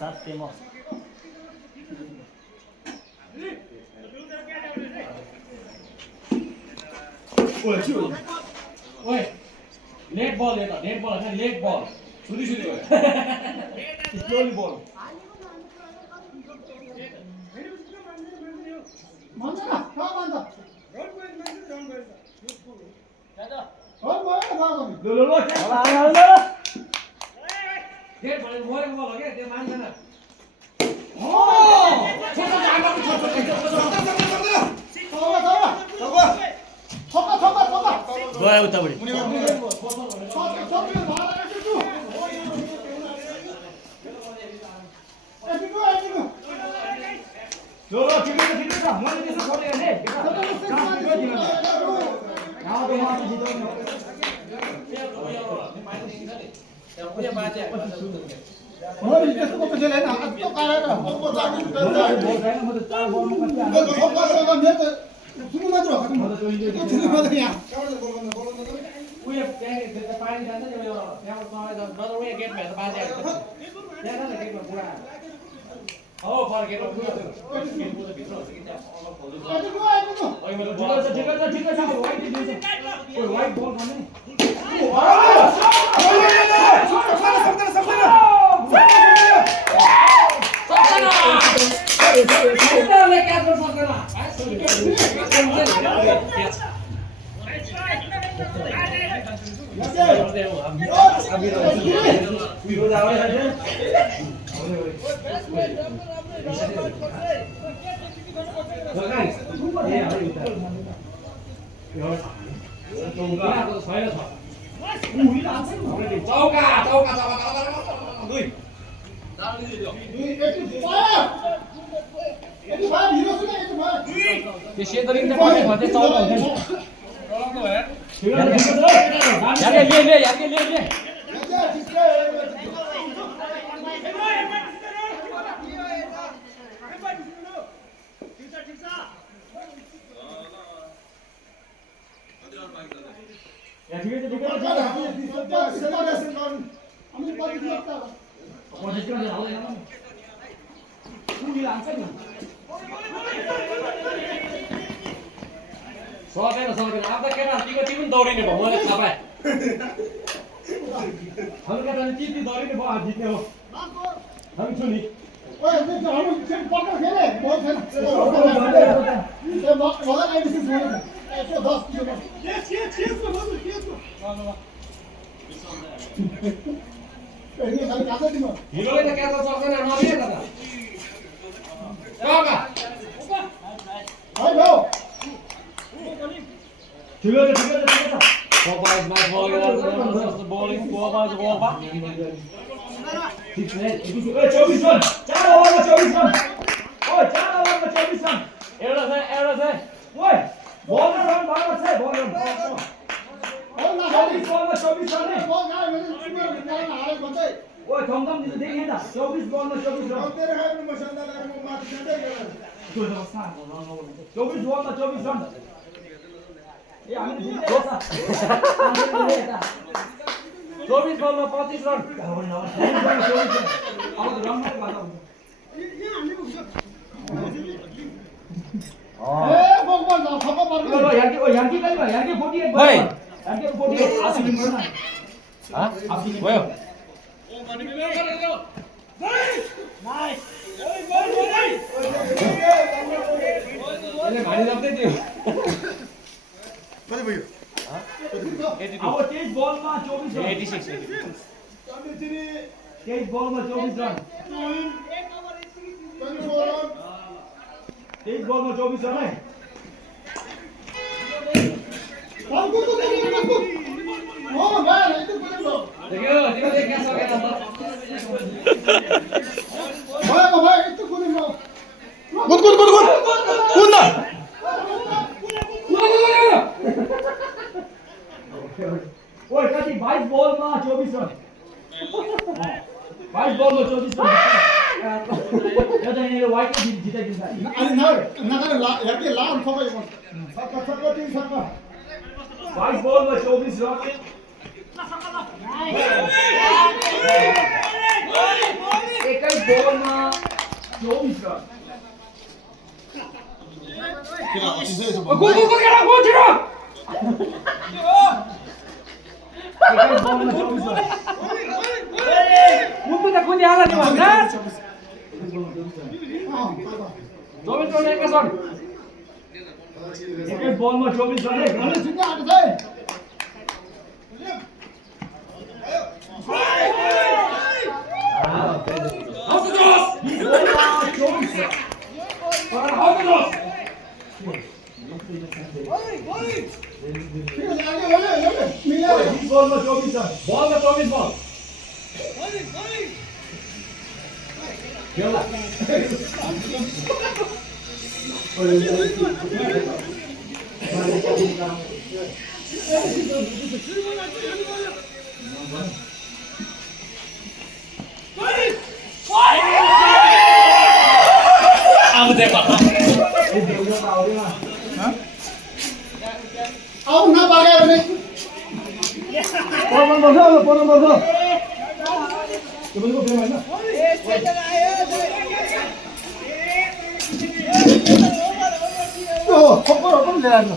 7 famous ओए net ball है net ball है लेग बॉल सुनी सुनी स्लोली बॉल मान्दा का मान्दा लो गेट भने मोर बॉल हो के त्यो मान्दैन गयो उतापट्टि लो ठिकै छ मैले त्यसो खोलेको नि व्हाइट बॉल सकेन अब त केटा तिमी पनि दौडिने भयो मलाई थाहा पाएँ हल्का त ती दौडिने भयो आज जित्ने हो हामी छु नि हिरोले त क्याच सक्दैन नबिए त ठिकै छ Popeyes my ball the bowling Popeyes ball back 24 run 4 ओभरमा 24 रन ओए 4 ओभरमा 24 रन एउटा छ ओए बल रन भएको छ बल रन 24 बलमा 24 रन ओए थमथम दिनु देखे त 24 बलमा 24 रन 24 बलमा 24 रन ए हामी जित्दै छ 24 बलमा 25 रन अब त रन मात्रै भएको हुन्छ यार्की कहिले भयो यार्की 48 भयो यार्की 48 आसी दिन भयो न आसी भयो नाइस भारी लाग्दै थियो कति भयो अब 23 बलमा 24 रन 86 23 बलमा 24 रन 23 बलमा 24 रन है देखियो तिमीले क्या सकेन त ओए कति 22 बलमा 24 रन 22 बलमा 24 रन यो त यिनीले वाइड जिताइदिन्छ अनि नगर यार्की लाउन सबै सक्का टिम सक्का 22 बलमा 24 रन एकै बलमा 24 रन किन अतिशय छ गो केटा गो छिटो एकै बलमा 24 रन मुटु त कुनी आला नि भन्दा 24 रन एकै रन एकै बलमा 24 रन अनि जित्न आएको छ अब नपागे भने पढ्नु पर्छ त्यो पनि को फेम हैन ओ खबर पनि लिएर आउनु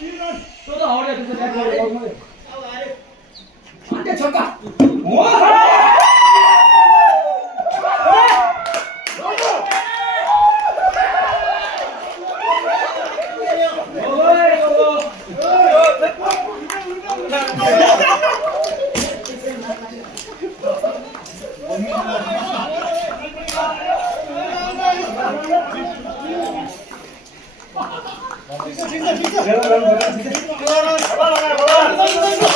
3 रन तो आउट आहे तुझं बॅट बॉल मध्ये आणि छक्का हो Fix it.